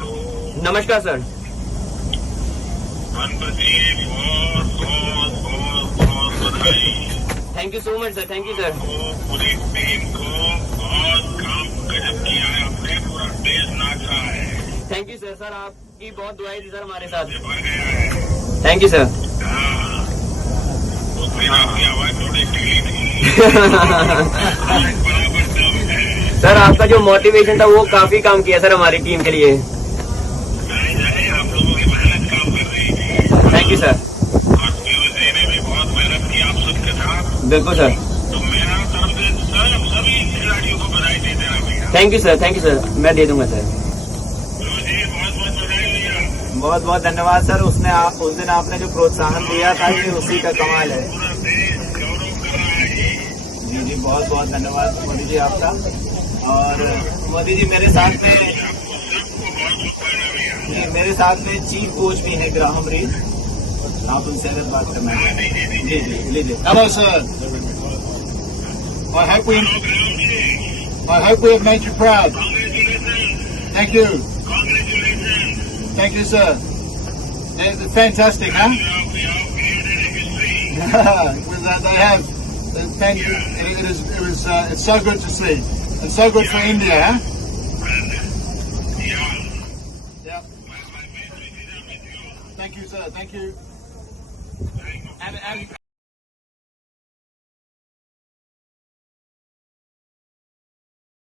नमस्कार sir. Thank you so much sir, thank you sir. पूरी team को बहुत काम गजब किया है, आपने पूरा देश नाचा है। Thank you sir. सर आपकी बहुत दुआएं थी सर हमारे साथ। बढ़ गया है। Thank you sir. हाँ, उस दिन आपकी आवाज थोड़ी ढीली थी। आज बराबर दम है। सर आपका जो मोटिवेशन था वो काफी काम किया सर हमारी टीम के लिए। नहीं, आप लोगों की मेहनत काम कर रही थी। Thank you sir. और पीयूजी ने भी बहुत मेहनत की आप सबके साथ। बिल्कुल सर। तो मेरा तरफ से सभी खिलाड़ियों को बधाई दे देना भैया। Thank you sir, thank you sir. मैं दे दूंगा सर। पीयूजी बहुत बहुत बधाई भैया। बहुत बहुत धन्यवाद सर। उस दिन आपने जो प्रोत्साहन दिया था ये उसी का कमाल है। पूरा देश गौरव कर रहा है। जी जी, बहुत बहुत धन्यवाद मोदी जी आपका। और मोदी जी मेरे साथ में मेरे साथ में चीफ कोच भी है ग्राहम रीड, आप उनसे अगर बात करना है। जी जी लीजिए। Hello, sir. I hope we have made you proud. Thank you. Thank you, sir. It's fantastic, huh? They have. Thank you. It's so good to see, and so good for India, huh? Yeah. Thank you, sir. Thank you.